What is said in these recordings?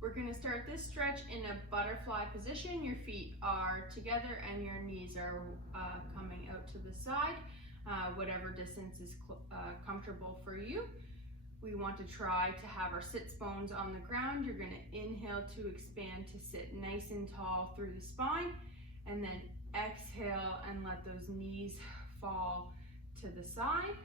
We're going to start this stretch in a butterfly position. Your feet are together and your knees are coming out to the side, whatever distance is comfortable for you. We want to try to have our sits bones on the ground. You're going to inhale to expand to sit nice and tall through the spine, and then exhale and let those knees fall to the side.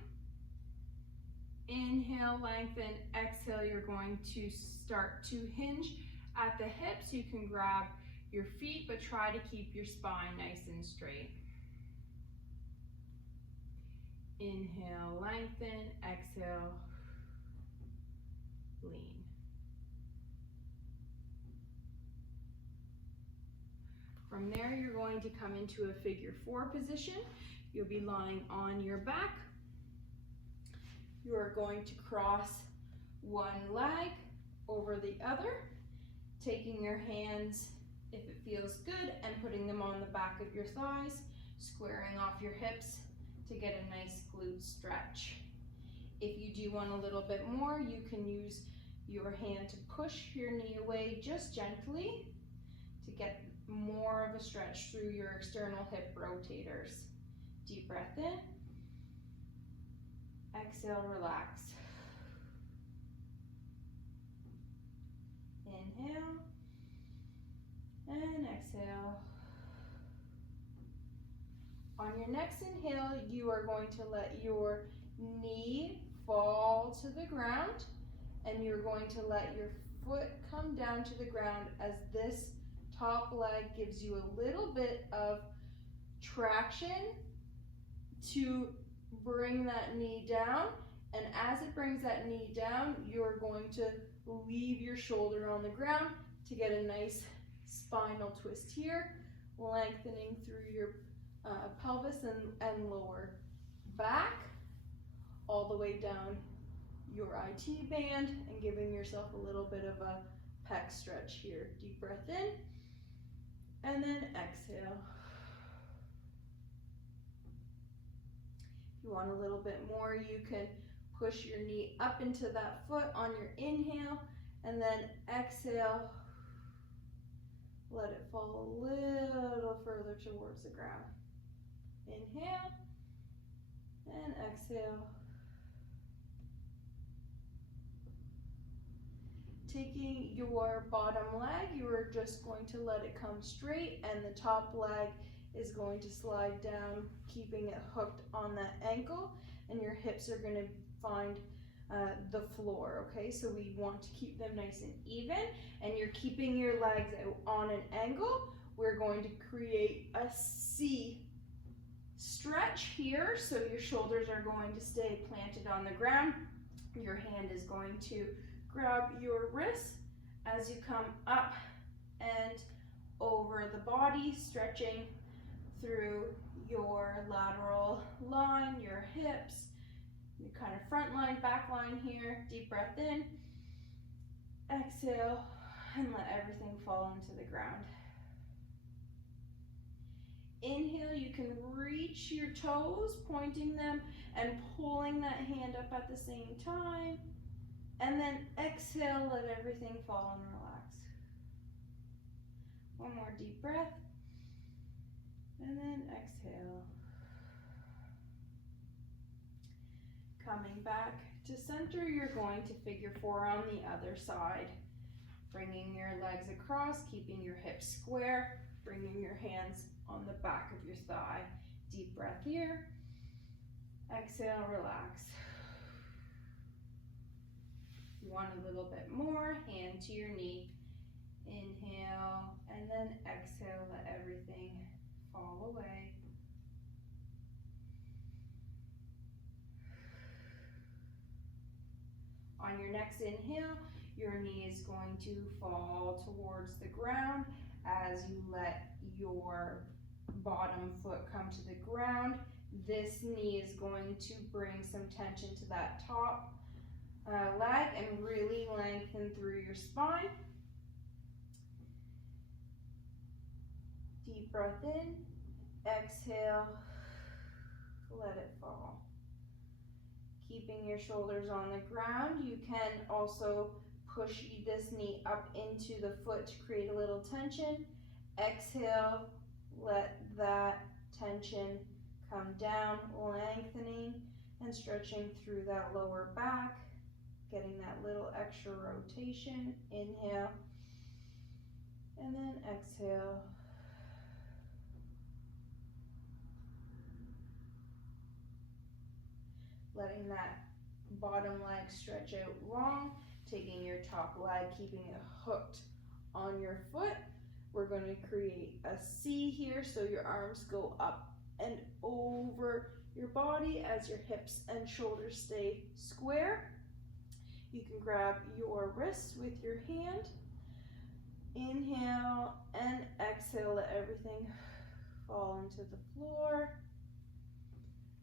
Inhale, lengthen, exhale, you're going to start to hinge at the hips. You can grab your feet, but try to keep your spine nice and straight. Inhale, lengthen, exhale, lean. From there, you're going to come into a figure 4 position. You'll be lying on your back. You are going to cross one leg over the other, taking your hands, if it feels good, and putting them on the back of your thighs, squaring off your hips to get a nice glute stretch. If you do want a little bit more, you can use your hand to push your knee away just gently to get more of a stretch through your external hip rotators. Deep breath in. Exhale, relax. Inhale and exhale. On your next inhale, you are going to let your knee fall to the ground, and you're going to let your foot come down to the ground as this top leg gives you a little bit of traction to bring that knee down, and as it brings that knee down, you're going to leave your shoulder on the ground to get a nice spinal twist here, lengthening through your pelvis and lower back, all the way down your IT band, and giving yourself a little bit of a pec stretch here. Deep breath in, and then exhale. If you want a little bit more, you can push your knee up into that foot on your inhale, and then exhale, let it fall a little further towards the ground. Inhale and exhale. Taking your bottom leg, you are just going to let it come straight, and the top leg is going to slide down, keeping it hooked on that ankle, and your hips are going to find the floor, okay? So we want to keep them nice and even, and you're keeping your legs out on an angle. We're going to create a C stretch here, so your shoulders are going to stay planted on the ground. Your hand is going to grab your wrist as you come up and over the body, stretching through your lateral line, your hips, your kind of front line, back line here. Deep breath in, exhale, and let everything fall into the ground. Inhale, you can reach your toes, pointing them and pulling that hand up at the same time. And then exhale, let everything fall and relax. One more deep breath. And then exhale. Coming back to center, you're going to figure 4 on the other side. Bringing your legs across, keeping your hips square, bringing your hands on the back of your thigh. Deep breath here. Exhale, relax. If you want a little bit more, hand to your knee. Inhale, and then exhale, let everything fall away. On your next inhale, your knee is going to fall towards the ground as you let your bottom foot come to the ground. This knee is going to bring some tension to that top leg and really lengthen through your spine. Deep breath in, exhale, let it fall. Keeping your shoulders on the ground, you can also push this knee up into the foot to create a little tension. Exhale, let that tension come down, lengthening and stretching through that lower back, getting that little extra rotation. Inhale, and then exhale. Letting that bottom leg stretch out long, taking your top leg, keeping it hooked on your foot. We're going to create a C here, so your arms go up and over your body as your hips and shoulders stay square. You can grab your wrists with your hand. Inhale and exhale, let everything fall into the floor.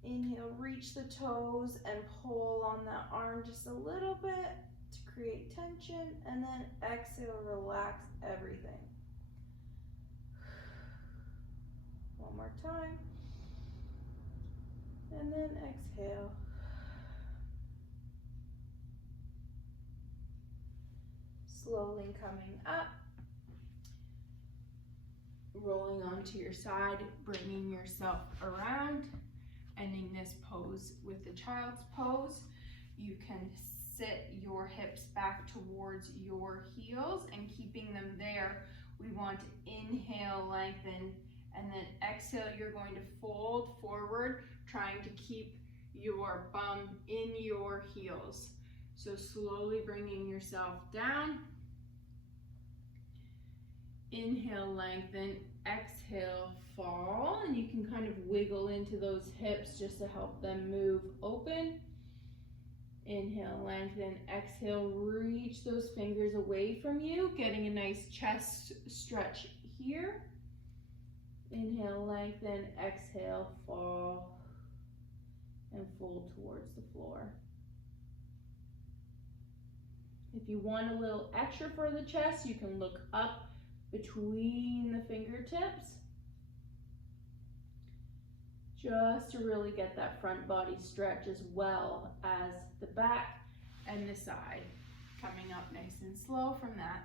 Inhale, reach the toes and pull on that arm just a little bit to create tension, and then exhale, relax everything. One more time, and then exhale. Slowly coming up, rolling onto your side, bringing yourself around, ending this pose with the child's pose. You can sit your hips back towards your heels and keeping them there. We want to inhale, lengthen, and then exhale, you're going to fold forward, trying to keep your bum in your heels. So slowly bringing yourself down. Inhale, lengthen, exhale, fall, and you can kind of wiggle into those hips just to help them move open. Inhale, lengthen, exhale, reach those fingers away from you, getting a nice chest stretch here. Inhale, lengthen, exhale, fall, and fold towards the floor. If you want a little extra for the chest, you can look up between the fingertips, just to really get that front body stretch as well as the back and the side. Coming up nice and slow from that.